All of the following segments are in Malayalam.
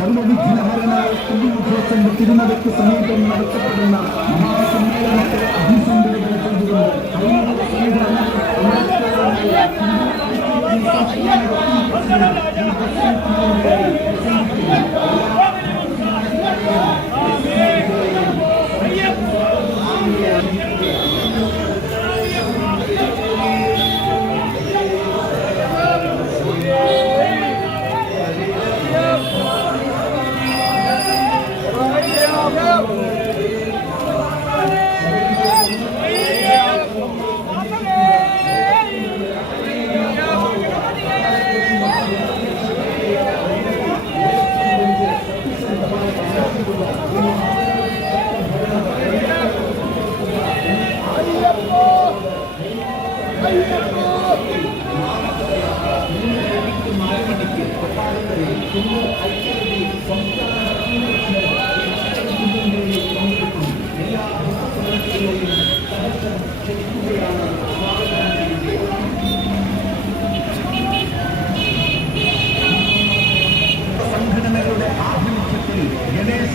സർവവിഘ്നഹരനായ സ്തുതിമുഖോത്സവ തിരുനടയ്ക്ക് സമീപം നടത്തപ്പെടുന്ന മഹാസമ്മേളനത്തെ അഭിസംബോധന ചെയ്തുകൊണ്ട് സംഘടനകളുടെ ആഭിമുഖ്യത്തിൽ ഗണേശ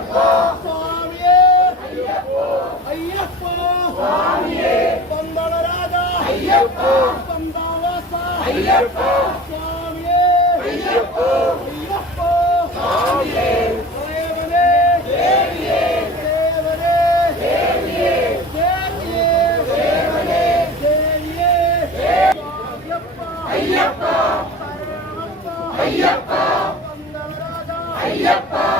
ஐயப்பா சுவாமியே. ஐயப்பா. ஐயப்பா சுவாமியே பந்தளராஜா ஐயப்பா. பந்தாவாசா. ஐயப்பா. சுவாமியே. ஐயப்பா. ஐயப்பா. சுவாமியே. ஐயப்பா. ஐயப்பா. ஐயப்பா.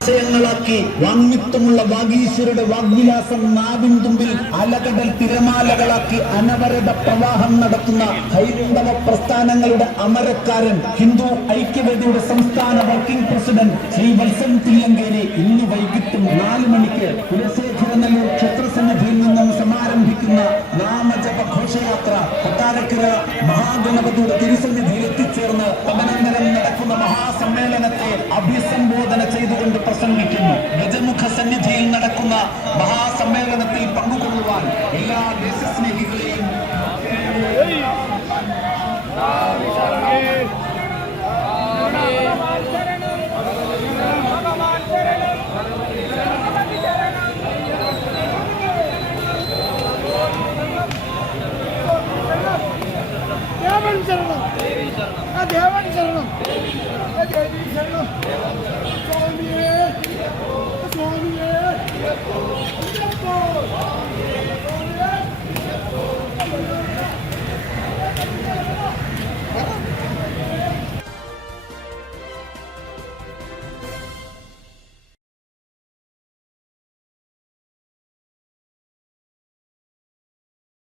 ആശയങ്ങളാക്കി വാങ്മിത്വമുള്ള വാഗീശ്വരുടെ വാഗ്വിലാസം നാവിൻ തുമ്പിൽ അലകടൽ തിരമാലകളാക്കി അനവരത പ്രവാഹം നടത്തുന്ന ഹൈന്ദവ പ്രസ്ഥാനങ്ങളുടെ അമരക്കാരൻ ഹിന്ദു ഐക്യവേദിയുടെ സംസ്ഥാന വർക്കിംഗ് പ്രസിഡന്റ് ശ്രീ വത്സൻ തില്ലങ്കേരി ഇന്ന് വൈകിട്ടും നാല് മണിക്ക് കുലശേഖരനല്ലൂർ കൊട്ടാരക്കര മഹാഗണപതിയുടെ തിരുസന്നിധിയിൽ എത്തിച്ചേർന്ന് പമനന്തരം നടക്കുന്ന മഹാസമ്മേളനത്തെ അഭിസംബോധന ചെയ്തുകൊണ്ട്